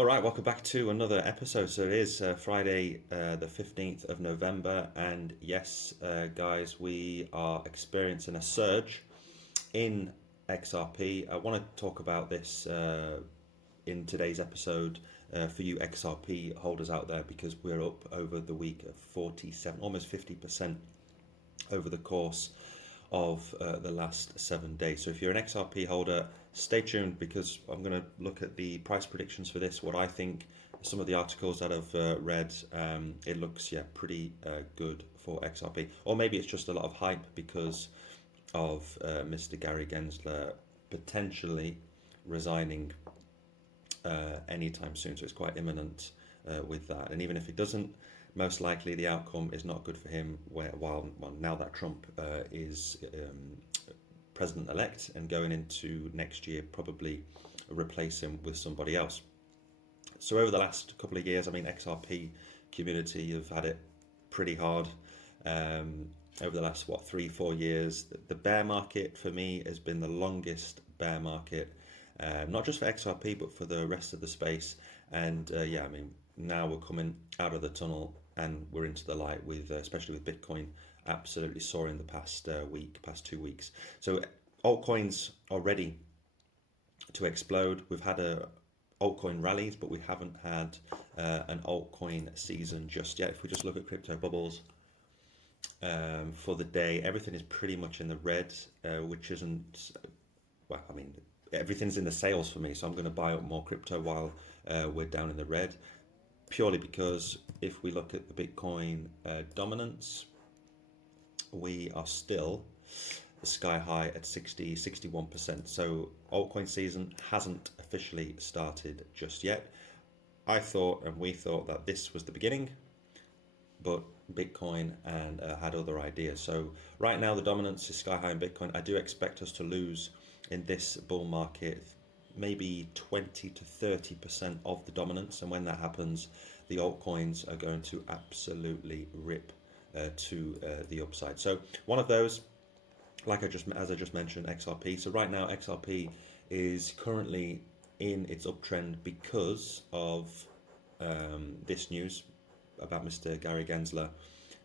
All right, welcome back to another episode. So it is Friday, the 15th of November, and yes, guys, we are experiencing a surge in XRP. I want to talk about this in today's episode for you XRP holders out there because we're up over the week of 47, almost 50% over the course of the last 7 days. So if you're an XRP holder, stay tuned because I'm going to look at the price predictions for this. What I think, some of the articles that I've read, it looks pretty good for XRP. Or maybe it's just a lot of hype because of Mr. Gary Gensler potentially resigning anytime soon. So it's quite imminent with that. And even if it doesn't, most likely the outcome is not good for him. While now that Trump is president-elect and going into next year, probably replace him with somebody else. So over the last couple of years, I mean, XRP community have had it pretty hard. Over the last 3-4 years, the bear market for me has been the longest bear market, not just for XRP but for the rest of the space. And I mean, now we're coming out of the tunnel and we're into the light with especially with Bitcoin absolutely soaring the past 2 weeks. So altcoins are ready to explode. We've had altcoin rallies, but we haven't had an altcoin season just yet. If we just look at crypto bubbles for the day, everything is pretty much in the red, which isn't, well, I mean, everything's in the sales for me, so I'm going to buy up more crypto while we're down in the red, purely because if we look at the Bitcoin dominance, we are still sky high at 61%. So altcoin season hasn't officially started just yet. I thought and we thought that this was the beginning, but Bitcoin and had other ideas. So right now the dominance is sky high in Bitcoin. I do expect us to lose in this bull market maybe 20 to 30% of the dominance, and when that happens, the altcoins are going to absolutely rip to the upside. So one of those, as I just mentioned, XRP. So right now XRP is currently in its uptrend because of this news about Mr. Gary Gensler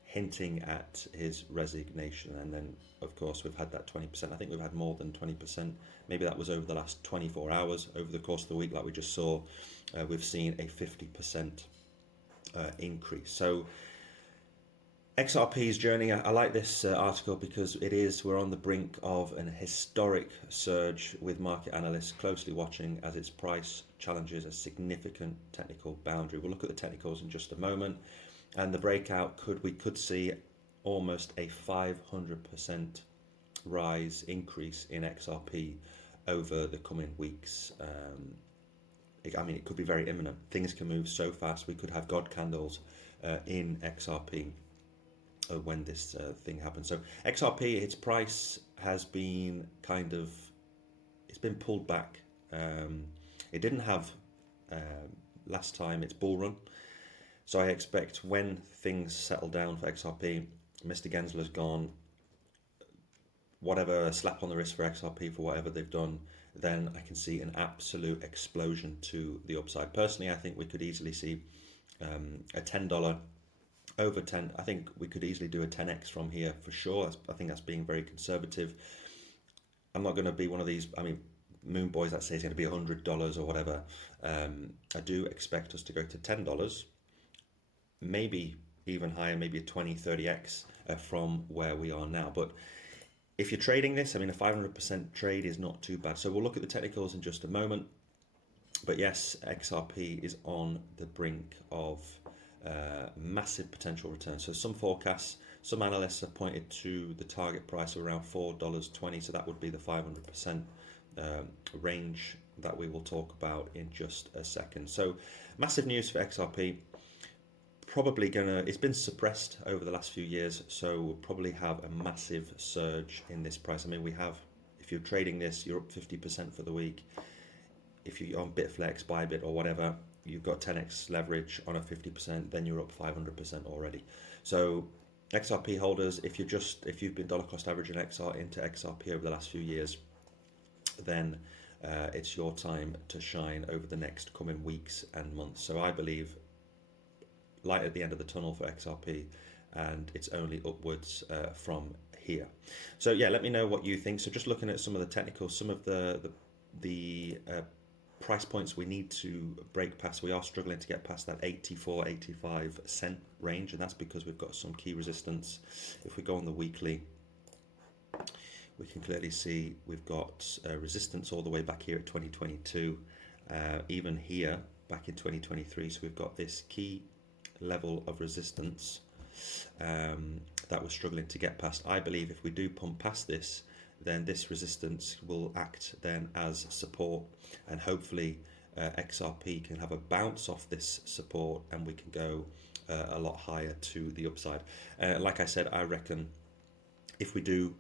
hinting at his resignation. And then of course we've had that 20%. I think we've had more than 20%. Maybe that was over the last 24 hours. Over the course of the week, like we just saw, we've seen a 50% increase. So XRP's journey, I like this article because we're on the brink of an historic surge, with market analysts closely watching as its price challenges a significant technical boundary. We'll look at the technicals in just a moment, and the breakout we could see almost a 500% rise increase in XRP over the coming weeks. I mean, it could be very imminent. Things can move so fast. We could have God candles in XRP when this thing happens. So XRP, its price has been it's been pulled back. It didn't have last time its bull run. So I expect when things settle down for XRP, Mr. Gensler's gone, whatever, a slap on the wrist for XRP for whatever they've done, then I can see an absolute explosion to the upside. Personally, I think we could easily see a $10 over 10. I think we could easily do a 10x from here for sure. I think that's being very conservative. I'm not going to be one of these, I mean, moon boys that say it's going to be $100 or whatever. I do expect us to go to $10, maybe even higher, maybe a 20-30x from where we are now. But if you're trading this, I mean, a 500% trade is not too bad. So we'll look at the technicals in just a moment. But yes, XRP is on the brink of massive potential return. So some forecasts, some analysts have pointed to the target price of around $4.20. So that would be the 500% range that we will talk about in just a second. So massive news for XRP. It's been suppressed over the last few years, so we'll probably have a massive surge in this price. I mean, if you're trading this, you're up 50% for the week. If you're on Bitflex, Bybit or whatever, you've got 10x leverage on a 50%, then you're up 500% already. So XRP holders, if you've been dollar cost averaging XR into XRP over the last few years, then it's your time to shine over the next coming weeks and months. So I believe light at the end of the tunnel for XRP, and it's only upwards from here. So yeah, let me know what you think. So just looking at some of the technicals, some of the price points we need to break past. We are struggling to get past that 84-85 cent range, and that's because we've got some key resistance. If we go on the weekly, we can clearly see we've got resistance all the way back here at 2022, even here back in 2023. So we've got this key level of resistance that we're struggling to get past. I believe if we do pump past this, then this resistance will act then as support, and hopefully XRP can have a bounce off this support and we can go a lot higher to the upside. Like I said, I reckon if we do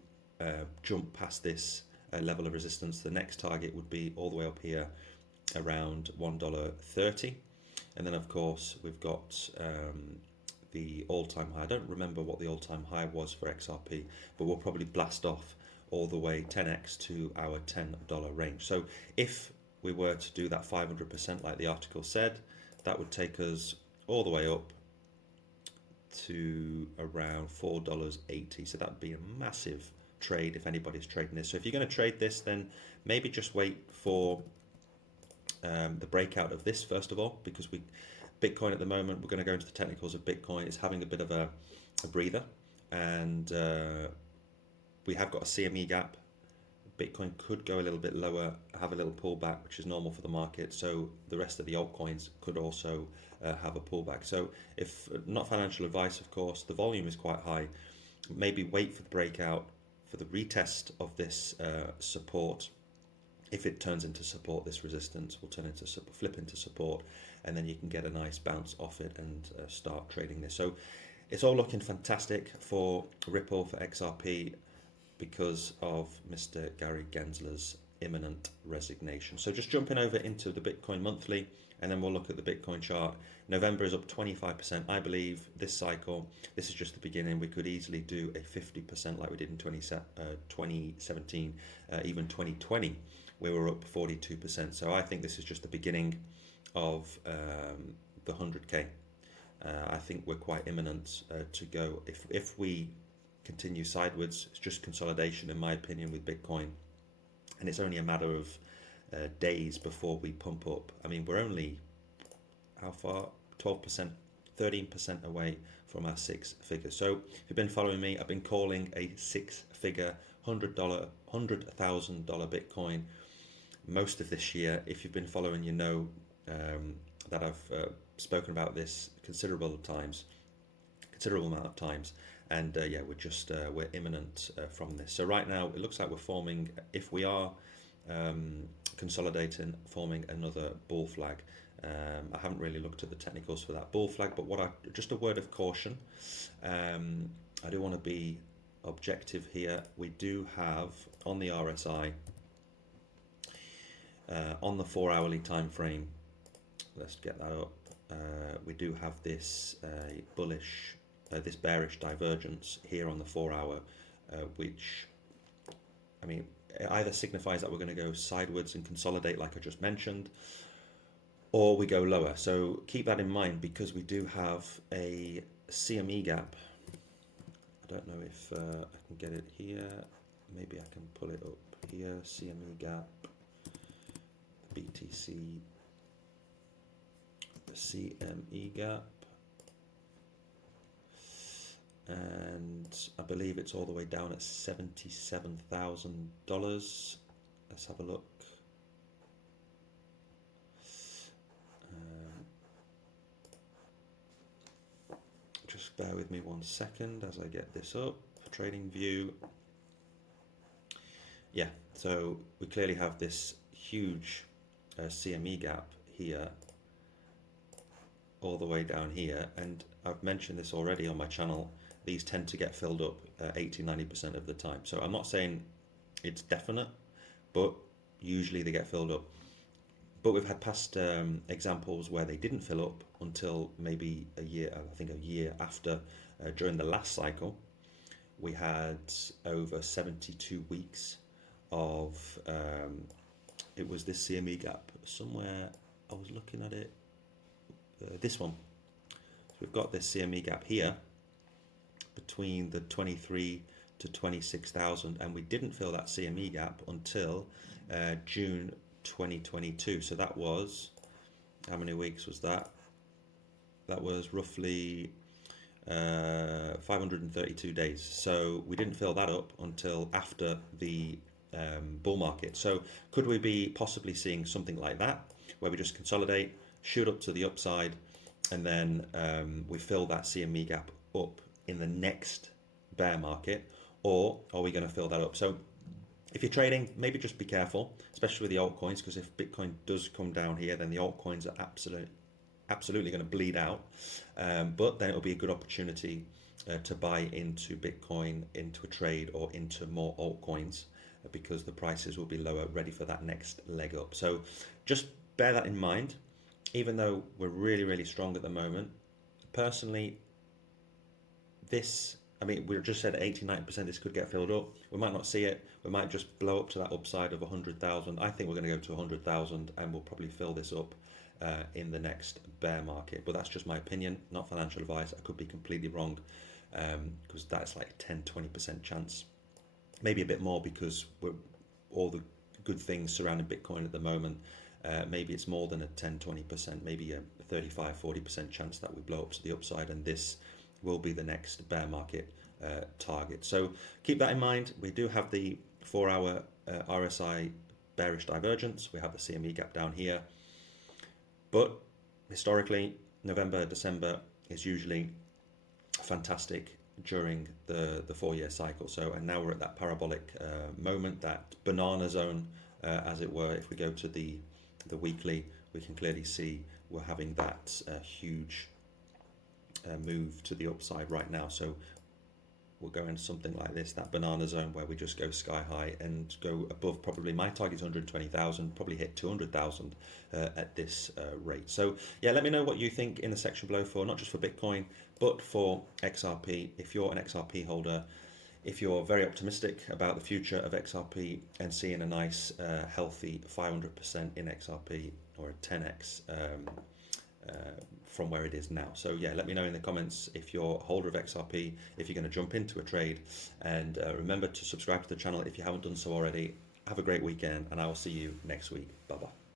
jump past this level of resistance, the next target would be all the way up here around $1.30, and then of course we've got the all-time high. I don't remember what the all-time high was for XRP, but we'll probably blast off all the way 10x to our $10 range. So if we were to do that 500% like the article said, that would take us all the way up to around $4.80. So that would be a massive trade if anybody's trading this. So if you're going to trade this, then maybe just wait for the breakout of this first of all, because Bitcoin at the moment, we're going to go into the technicals of Bitcoin, it's having a bit of a breather, and we have got a CME gap. Bitcoin could go a little bit lower, have a little pullback, which is normal for the market. So the rest of the altcoins could also have a pullback. So if not financial advice, of course, the volume is quite high. Maybe wait for the breakout, for the retest of this support. If it turns into support, this resistance will turn into flip into support, and then you can get a nice bounce off it and start trading this. So it's all looking fantastic for Ripple, for XRP, because of Mr. Gary Gensler's imminent resignation. So just jumping over into the Bitcoin monthly, and then we'll look at the Bitcoin chart. November is up 25%. I believe this cycle, this is just the beginning. We could easily do a 50% like we did in 2017, even 2020, where we were up 42%. So I think this is just the beginning of the 100K. I think we're quite imminent to go. If we continue sideways, it's just consolidation in my opinion with Bitcoin, and it's only a matter of days before we pump up. I mean, we're only how far? 12%, 13% away from our 6 figures. So if you've been following me, I've been calling a 6-figure $100,000 Bitcoin most of this year. If you've been following, you know that I've spoken about this considerable amount of times, and yeah, we're imminent from this. So right now it looks like we're forming, if we are consolidating, forming another bull flag. I haven't really looked at the technicals for that bull flag, but just a word of caution. I do want to be objective here. We do have on the RSI, on the 4-hourly time frame, let's get that up. We do have this bullish, this bearish divergence here on the 4-hour, which, I mean, it either signifies that we're going to go sideways and consolidate like I just mentioned, or we go lower. So keep that in mind, because we do have a CME gap. I don't know if I can get it here. Maybe I can pull it up here. CME gap, BTC, the CME gap, and I believe it's all the way down at $77,000. Let's have a look. Just bear with me 1 second as I get this up. Trading view. Yeah, so we clearly have this huge CME gap here, all the way down here, and I've mentioned this already on my channel. These tend to get filled up 80-90% of the time. So I'm not saying it's definite, but usually they get filled up. But we've had past examples where they didn't fill up until maybe a year, I think a year after, during the last cycle. We had over 72 weeks of it was this CME gap somewhere. I was looking at it, this one. So we've got this CME gap here between the 23 to 26,000, and we didn't fill that CME gap until June 2022. So that was, how many weeks was that? That was roughly 532 days. So we didn't fill that up until after the bull market. So could we be possibly seeing something like that, where we just consolidate, shoot up to the upside, and then we fill that CME gap up in the next bear market? Or are we going to fill that up? So if you're trading, maybe just be careful, especially with the altcoins, because if Bitcoin does come down here, then the altcoins are absolutely going to bleed out. But then it'll be a good opportunity to buy into Bitcoin, into a trade, or into more altcoins, because the prices will be lower, ready for that next leg up. So just bear that in mind. Even though we're really, really strong at the moment, personally, we just said 89% this could get filled up. We might not see it. We might just blow up to that upside of 100,000. I think we're going to go to 100,000, and we'll probably fill this up in the next bear market. But that's just my opinion, not financial advice. I could be completely wrong, because that's like 10-20% chance. Maybe a bit more, because all the good things surrounding Bitcoin at the moment. Maybe it's more than a 10-20%, maybe a 35-40% chance that we blow up to the upside, and this will be the next bear market target. So keep that in mind. We do have the 4-hour RSI bearish divergence. We have the CME gap down here. But historically, November, December is usually fantastic during the 4-year cycle. So, and now we're at that parabolic moment, that banana zone, as it were. If we go to the weekly, we can clearly see we're having that huge move to the upside right now. So we'll go into something like this, that banana zone, where we just go sky high and go above. Probably my target is 120,000, probably hit 200,000 at this rate. So yeah, let me know what you think in the section below, for not just for Bitcoin, but for XRP. If you're an XRP holder, if you're very optimistic about the future of XRP and seeing a nice healthy 500% in XRP, or a 10x from where it is now. So yeah, let me know in the comments if you're a holder of XRP, if you're going to jump into a trade, and remember to subscribe to the channel if you haven't done so already. Have a great weekend, and I will see you next week. Bye bye.